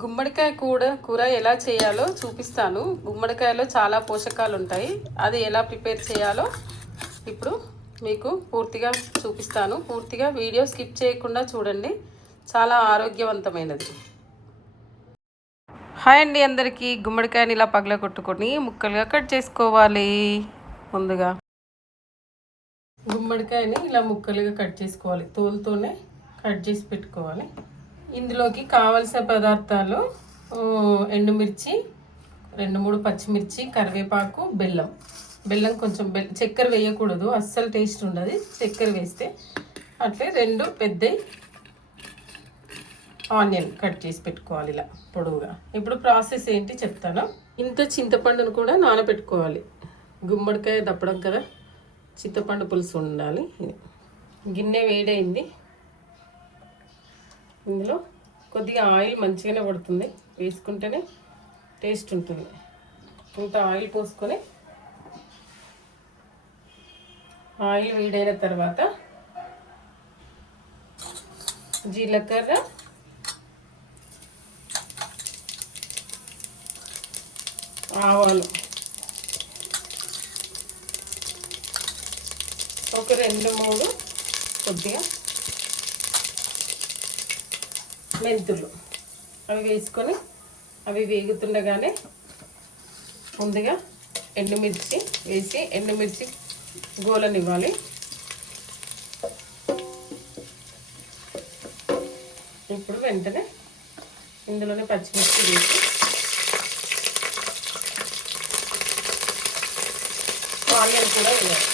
గుమ్మడికాయ కూర కూర ఎలా చేయాలో చూపిస్తాను. గుమ్మడికాయలో చాలా పోషకాలు ఉంటాయి అది ఎలా ప్రిపేర్ చేయాలో ఇప్పుడు మీకు పూర్తిగా చూపిస్తాను. పూర్తిగా వీడియో స్కిప్ చేయకుండా చూడండి. చాలా ఆరోగ్యవంతమైనది. హాయ్ అండి అందరికీ. గుమ్మడికాయని ఇలా పగల కొట్టుకొని ముక్కలుగా కట్ చేసుకోవాలి. ముందుగా గుమ్మడికాయని ఇలా ముక్కలుగా కట్ చేసుకోవాలి. తోలుతోనే కట్ చేసి పెట్టుకోవాలి. ఇందులోకి కావలసిన పదార్థాలు ఎండుమిర్చి రెండు మూడు పచ్చిమిర్చి కరివేపాకు బెల్లం. బెల్లం కొంచెం బెల్ చక్కెర వేయకూడదు అస్సలు టేస్ట్ ఉండదు. చక్కెర వేస్తే అట్లే రెండు పెద్ద ఆనియన్ కట్ చేసి పెట్టుకోవాలి ఇలా పొడవుగా. ఇప్పుడు ప్రాసెస్ ఏంటి చెప్తాను. ఇంత చింతపండును కూడా నానబెట్టుకోవాలి. గుమ్మడికాయ దప్పడం కదా. చింతపండు పులుసు ఉండాలి. ఇది. గిన్నె వేడైంది. ఇందులో కొద్దిగా ఆయిల్ మంచిగానే పడుతుంది. వేసుకుంటేనే టేస్ట్ ఉంటుంది. ఇంత ఆయిల్ పోసుకొని ఆయిల్ వేడైన తర్వాత జీలకర్ర ఆవాలు ఒక రెండు మూడు కొద్దిగా మెంతులు. అవి వేసుకొని అవి వేగుతుండగానే ముందుగా ఎండుమిర్చి వేసి ఎండుమిర్చి గోలనివ్వాలి. ఇప్పుడు వెంటనే ఇందులోనే పచ్చిమిర్చి వేసి ఆనియన్ కూడా వేయాలి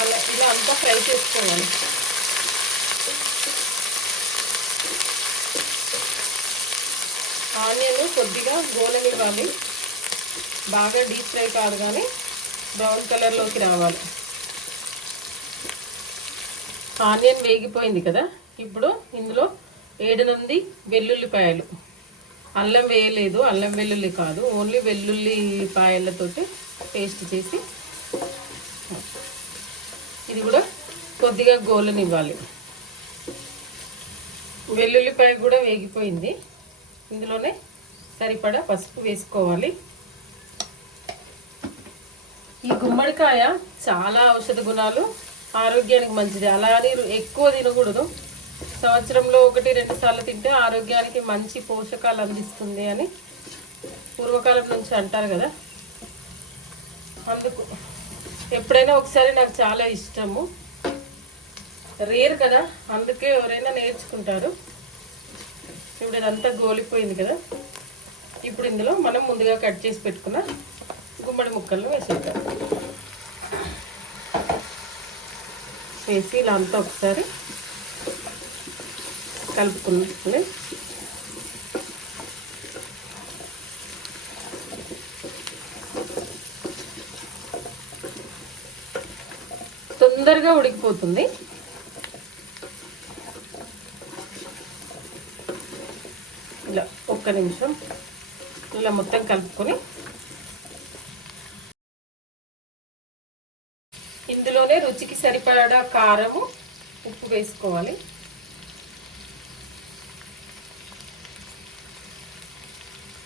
అలా ఇలా అంతా ఫ్రై చేసుకోవాలి ఆనియన్ కొద్దిగా గోలనివ్వాలి. బాగా డీప్ ఫ్రై కాదు కానీ బ్రౌన్ కలర్లోకి రావాలి. ఆనియన్ వేగిపోయింది కదా? ఇప్పుడు ఇందులో ఏడు నుండి వెల్లుల్లిపాయలు. అల్లం వేయలేదు. అల్లం వెల్లుల్లి కాదు. ఓన్లీ వెల్లుల్లి పాయలతోటి పేస్ట్ చేసి ఇది కూడా కొద్దిగా గోలనివ్వాలి. వెల్లుల్లిపాయ కూడా వేగిపోయింది. ఇందులోనే సరిపడా పసుపు వేసుకోవాలి. ఈ గుమ్మడికాయ చాలా ఔషధ గుణాలు ఆరోగ్యానికి మంచిది. అలా అని ఎక్కువ తినకూడదు. సంవత్సరంలో ఒకటి రెండు సార్లు తింటే ఆరోగ్యానికి మంచి పోషకాలు అందిస్తుంది అని పూర్వకాలం నుంచి అంటారు కదా. అందుకు ఎప్పుడైనా ఒకసారి నాకు చాలా ఇష్టము. రేర్ కదా అందుకే ఎవరైనా నేర్చుకుంటారు. ఇప్పుడు ఇదంతా గోలిపోయింది కదా. ఇప్పుడు ఇందులో మనం ముందుగా కట్ చేసి పెట్టుకున్న గుమ్మడి ముక్కలను వేసేద్దాం. వేసి ఇలా అంతా ఒకసారి కలుపుకున్నట్లే తొందరగా ఉడికిపోతుంది. ఇలా ఒక్క నిమిషం ఇలా మొత్తం కలుపుకొని ఇందులోనే రుచికి సరిపడా కారము ఉప్పు వేసుకోవాలి.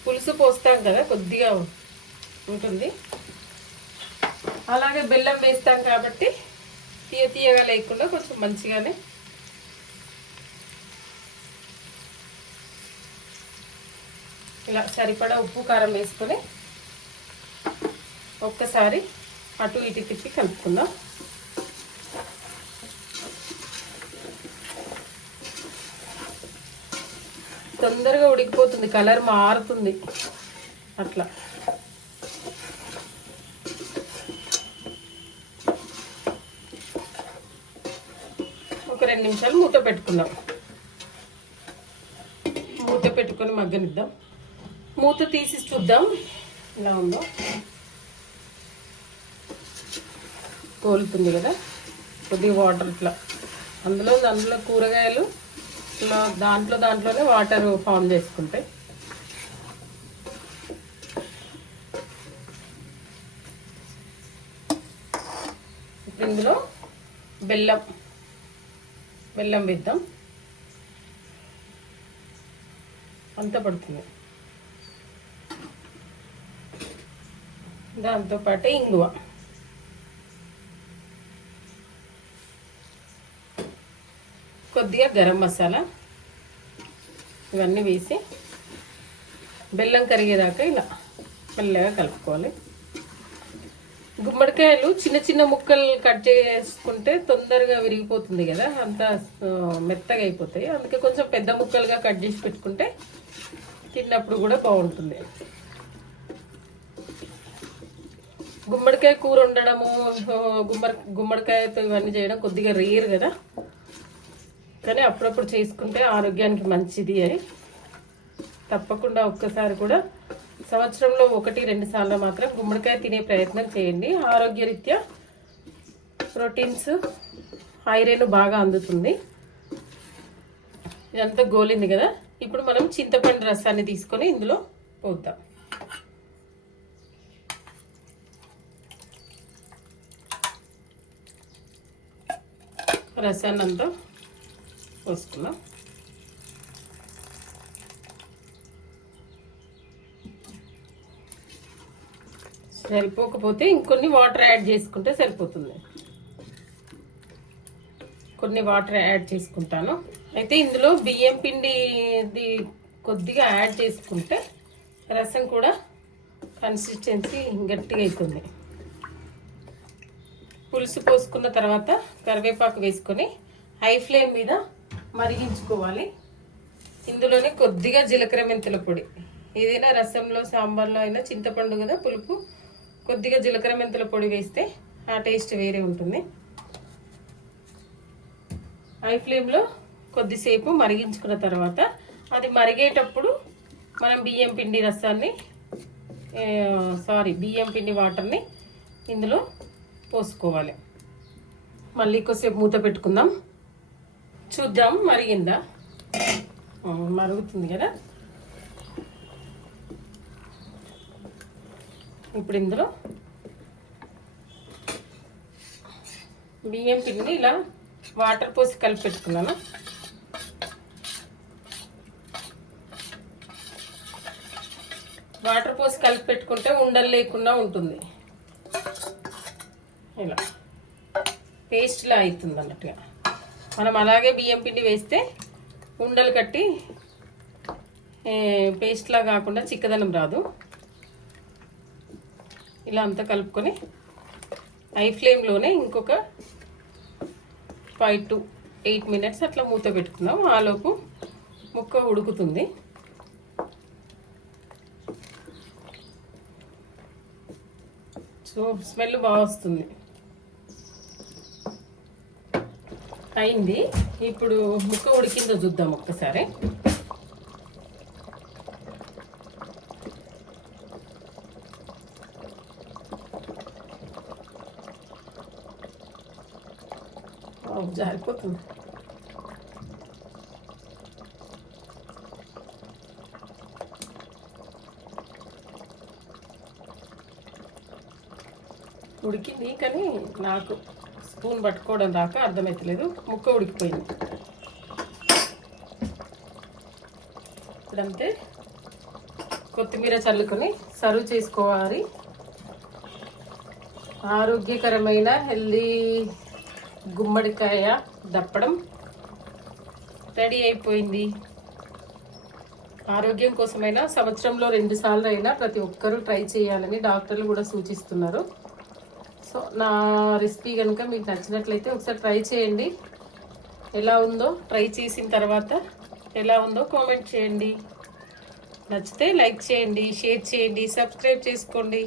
పులుసు పోస్తాం కదా కొద్దిగా ఉంటుంది. అలాగే బెల్లం వేస్తాం కాబట్టి తీయ తీయగా లేకుండా కొంచెం మంచిగానే ఇలా సరిపడా ఉప్పు కారం వేసుకొని ఒక్కసారి అటు ఇటు తిప్పి కలుపుకుందాం. తొందరగా ఉడికిపోతుంది కలర్ మారుతుంది అట్లా. రెండు నిమిషాలు మూత పెట్టుకుందాం మూత పెట్టుకొని మగ్గనిద్దాం. మూత తీసి చూద్దాం. ఇలా ఉందో. కోలుతుంది కదా. కొద్దిగా వాటర్ ఇట్లా. అందులో అందులో కూరగాయలు ఇట్లా దాంట్లో దాంట్లోనే వాటర్ ఫామ్ చేసుకుంటాయి ఇప్పుడు ఇందులో బెల్లం. బెల్లం వేద్దాం అంత పడుతుంది. దాంతోపాటు ఇంగువ. కొద్దిగా గరం మసాలా ఇవన్నీ వేసి బెల్లం కరిగేదాకా ఇలా మెల్లగా కలుపుకోవాలి. గుమ్మడికాయలు చిన్న చిన్న ముక్కలు కట్ చేసుకుంటే తొందరగా విరిగిపోతుంది కదా అంత మెత్తగా అయిపోతాయి. అందుకే కొంచెం పెద్ద ముక్కలుగా కట్ చేసి పెట్టుకుంటే తిన్నప్పుడు కూడా బాగుంటుంది. గుమ్మడికాయ కూర వండడము గుమ్మడి గుమ్మడికాయతో ఇవన్నీ చేయడం కొద్దిగా రేర్ కదా. కానీ అప్పుడప్పుడు చేసుకుంటే ఆరోగ్యానికి మంచిది అని తప్పకుండా ఒక్కసారి కూడా సంవత్సరంలో ఒకటి రెండు సార్లు మాత్రం గుమ్మడికాయ తినే ప్రయత్నం చేయండి. ఆరోగ్యరీత్యా ప్రోటీన్స్ ఐరన్ బాగా అందుతుంది. ఇదంతా గోలింది కదా? ఇప్పుడు మనం చింతపండు రసాన్ని తీసుకొని ఇందులో పోద్దాం. రసాన్ని అంతా పోసుకున్నాం సరిపోకపోతే ఇంకొన్ని వాటర్ యాడ్ చేసుకుంటే సరిపోతుంది. కొన్ని వాటర్ యాడ్ చేసుకుంటాను. అయితే ఇందులో బియ్యం పిండిది కొద్దిగా యాడ్ చేసుకుంటే రసం కూడా కన్సిస్టెన్సీ గట్టిగా అవుతుంది పులుసు పోసుకున్న తర్వాత కరివేపాకు వేసుకొని హై ఫ్లేమ్ మీద మరిగించుకోవాలి. ఇందులోనే కొద్దిగా జీలకర్ర మెంతుల పొడి. ఏదైనా రసంలో సాంబార్లో అయినా చింతపండు కదా పులుపు కొద్దిగా జీలకర్ర మెంతుల పొడి వేస్తే ఆ టేస్ట్ వేరే ఉంటుంది. హై ఫ్లేమ్లో కొద్దిసేపు మరిగించుకున్న తర్వాత అది మరిగేటప్పుడు మనం బియ్యం పిండి రసాన్ని సారీ బియ్యం పిండి వాటర్ని ఇందులో పోసుకోవాలి. మళ్ళీ కొద్దిసేపు మూత పెట్టుకుందాం. చూద్దాం మరిగిందా? మరుగుతుంది కదా? ఇప్పుడు ఇందులో బియ్యం పిండిని ఇలా వాటర్ పోసి కలిపి పెట్టుకున్నాను. వాటర్ పోసి కలిపి పెట్టుకుంటే ఉండలు లేకుండా ఉంటుంది. ఇలా పేస్ట్లా అవుతుంది అన్నట్టుగా. మనం అలాగే బియ్యం పిండి వేస్తే ఉండలు కట్టి పేస్ట్లా కాకుండా చిక్కదనం రాదు. ఇలా అంతా కలుపుకొని హై ఫ్లేమ్లోనే ఇంకొక ఫైవ్ టు ఎయిట్ మినిట్స్ అట్లా మూత పెట్టుకుందాం. ఆలోపు ముక్క ఉడుకుతుంది. సో స్మెల్ బాగా వస్తుంది. అయింది. ఇప్పుడు ముక్క ఉడికిందో చూద్దాం ఒక్కసారి. జారిపోతుంది ఉడికింది కానీ నాకు స్పూన్ పట్టుకోవడం దాకా అర్థమవుతలేదు ముక్క ఉడికిపోయింది. ఇప్పుడంతే కొత్తిమీర చల్లుకొని సర్వ్ చేసుకోవాలి. ఆరోగ్యకరమైన హెల్దీ గుమ్మడికాయ దప్పడం రెడీ అయిపోయింది. ఆరోగ్యం కోసమైనా సంవత్సరంలో రెండు సార్లు అయినా ప్రతి ఒక్కరూ ట్రై చేయాలని డాక్టర్లు కూడా సూచిస్తున్నారు. సో నా రెసిపీ కనుక మీకు నచ్చినట్లయితే ఒకసారి ట్రై చేయండి. ఎలా ఉందో ట్రై చేసిన తర్వాత ఎలా ఉందో కామెంట్ చేయండి. నచ్చితే లైక్ చేయండి షేర్ చేయండి సబ్స్క్రైబ్ చేసుకోండి.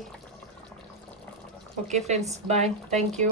Okay friends bye. Thank you.